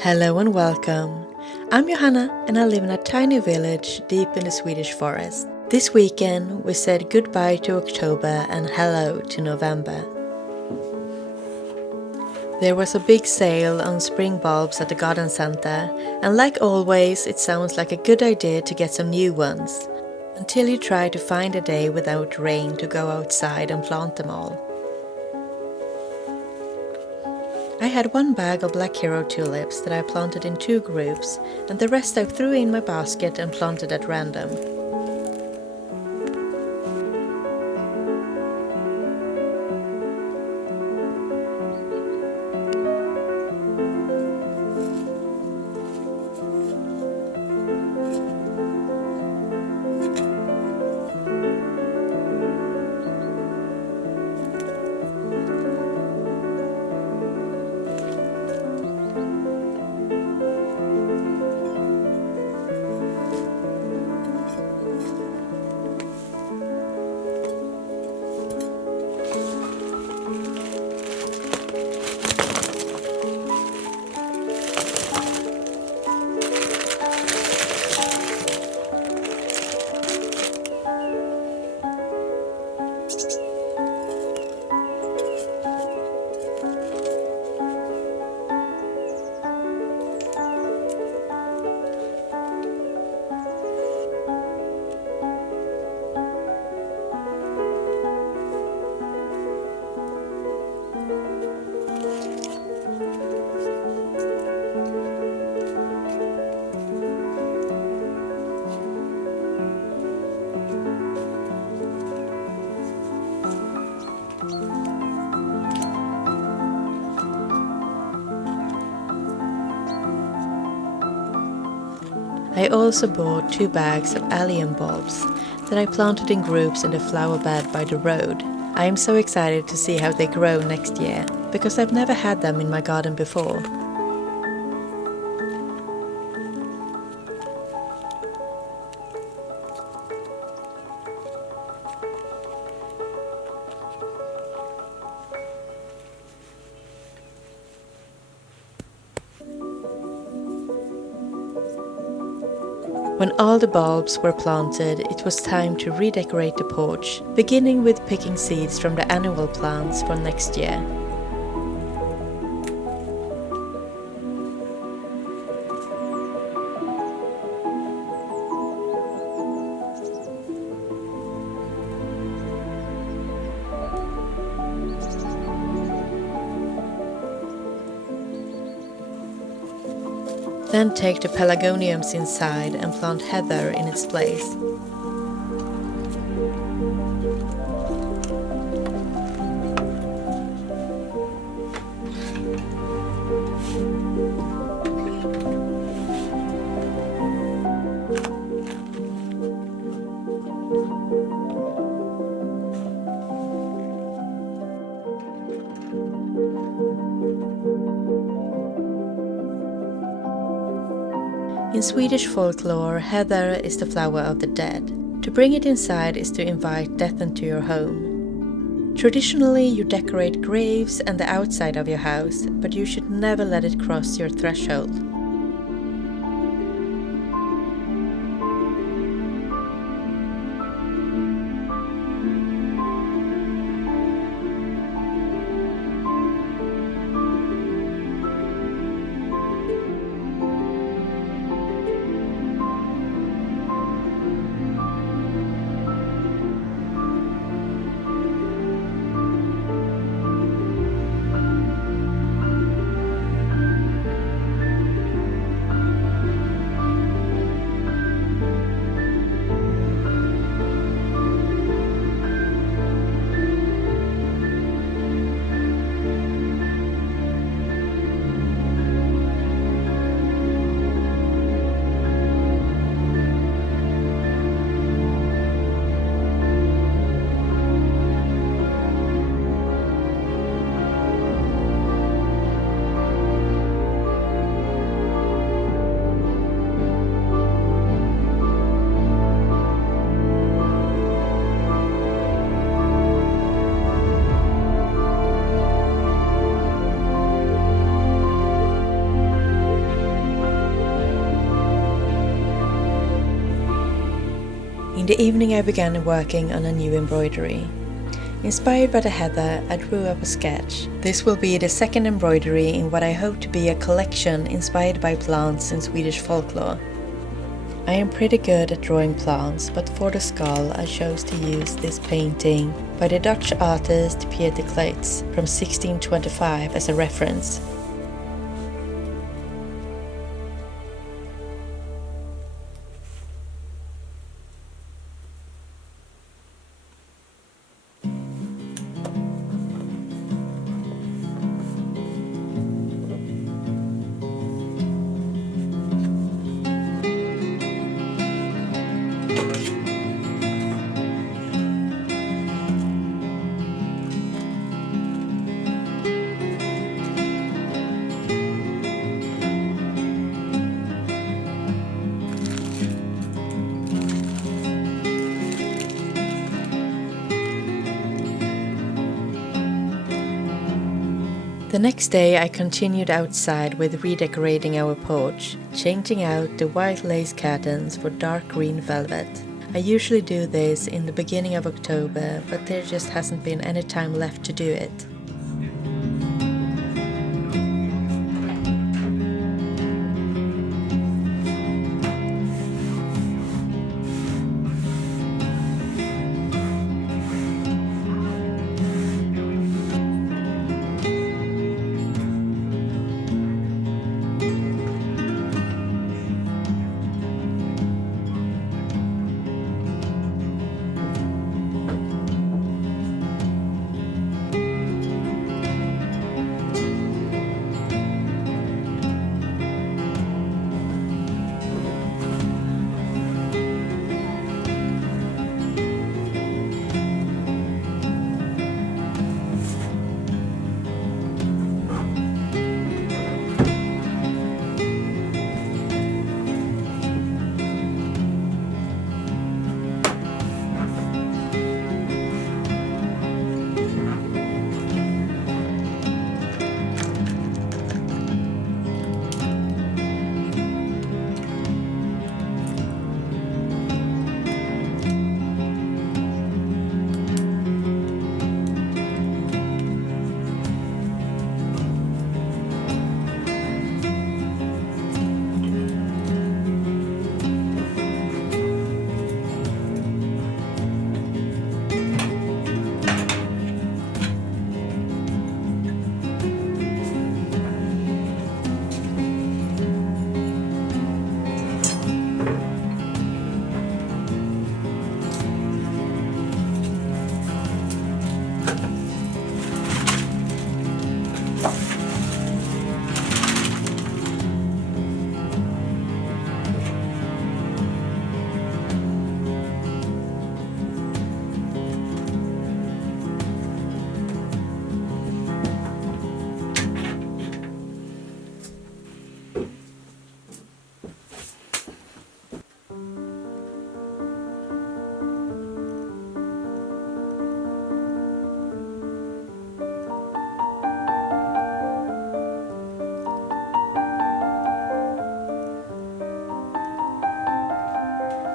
Hello and welcome. I'm Johanna and I live in a tiny village deep in the Swedish forest. This weekend we said goodbye to October and hello to November. There was a big sale on spring bulbs at the garden center, and like always it sounds like a good idea to get some new ones, until you try to find a day without rain to go outside and plant them all. I had one bag of Black Hero tulips that I planted in 2 groups, and the rest I threw in my basket and planted at random. I also bought 2 bags of allium bulbs that I planted in groups in the flower bed by the road. I am so excited to see how they grow next year, because I've never had them in my garden before. When all the bulbs were planted, it was time to redecorate the porch, beginning with picking seeds from the annual plants for next year. Then take the pelargoniums inside and plant heather in its place. In Swedish folklore, heather is the flower of the dead. To bring it inside is to invite death into your home. Traditionally, you decorate graves and the outside of your house, but you should never let it cross your threshold. the evening I began working on a new embroidery. Inspired by the heather, I drew up a sketch. This will be the second embroidery in what I hope to be a collection inspired by plants in Swedish folklore. I am pretty good at drawing plants, but for the skull I chose to use this painting by the Dutch artist Piet de Kleets from 1625 as a reference. The next day I continued outside with redecorating our porch, changing out the white lace curtains for dark green velvet. I usually do this in the beginning of October, but there just hasn't been any time left to do it.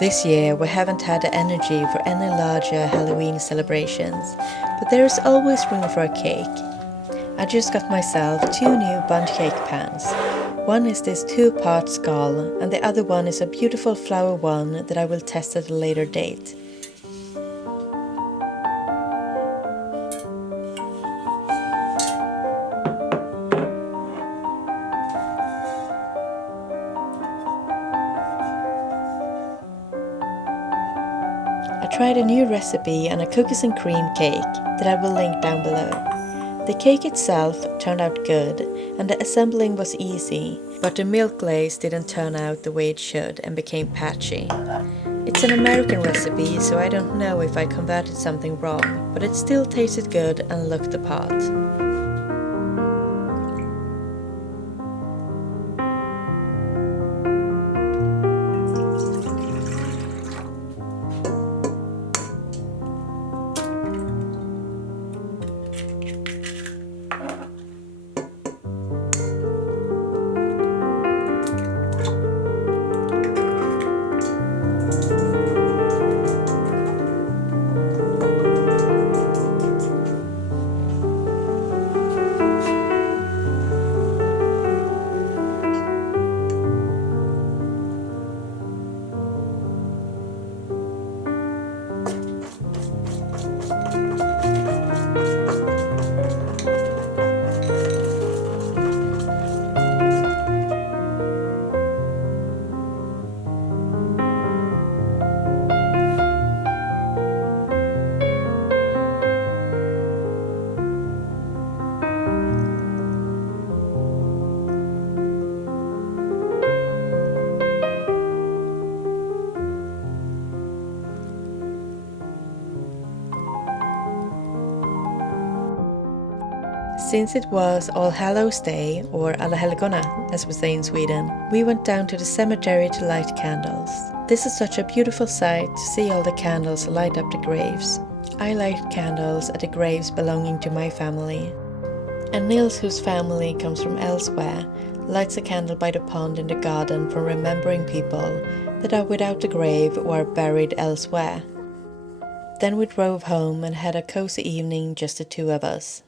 This year we haven't had the energy for any larger Halloween celebrations, but there is always room for a cake. I just got myself 2 new bundt cake pans. One is this 2-part skull and the other one is a beautiful flower one that I will test at a later date. I tried a new recipe on a cookies and cream cake that I will link down below. The cake itself turned out good and the assembling was easy, but the milk glaze didn't turn out the way it should and became patchy. It's an American recipe, so I don't know if I converted something wrong, but it still tasted good and looked the part. Since it was All Hallows Day, or Alla helgona as we say in Sweden, we went down to the cemetery to light candles. This is such a beautiful sight to see all the candles light up the graves. I light candles at the graves belonging to my family. And Nils, whose family comes from elsewhere, lights a candle by the pond in the garden for remembering people that are without a grave or are buried elsewhere. Then we drove home and had a cozy evening, just the two of us.